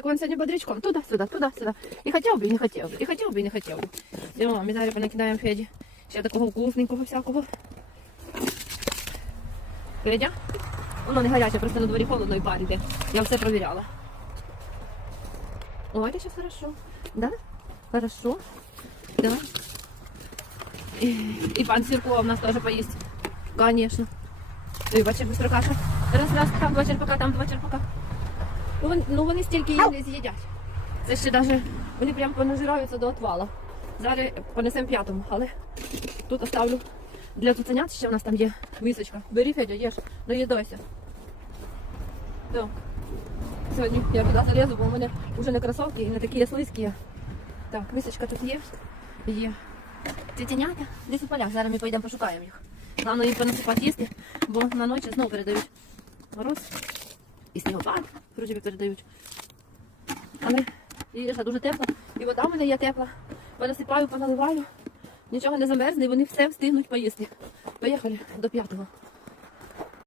як він сьогодні бодрячком. Туди-сюди, туди-сюди. І хотів би, і не хотів би, і хотів би, і не хотів би. Все, ми зараз понакидаємо Феді. Ще такого вкусненького всякого. Федя? Воно не гаряче, просто на дворі холодно і парить. Я все провіряла. Ой, сейчас хорошо. Да? Хорошо. Да. И, и пан Сирко у нас тоже поесть. Конечно. Ой, бачиш, быстро каша. Раз, раз, там два черпака, там два черпака. Ну, вони, ну вони стільки їх не з'їдять. Це ще даже, вони прям понажираються до отвала. Зараз понесемо п'ятому, але тут оставлю для цуценят ще у нас там є мисочка. Бери, Федя, їж, доїдайся. Так. Сьогодні я туди залізу, бо у мене вже не кросовки і не такі слизькі. Так, мисочка тут є. Є. Цвітенята десь у полях. Зараз ми поїдемо пошукаємо їх. Головне їм понасипати їсти, бо на ночі знову передають мороз і снігопад, би передають. Але їжа дуже тепла, і вода в мене є тепла. Понасипаю, поналиваю, нічого не замерзне, і вони все встигнуть поїсти. Поїхали до п'ятого.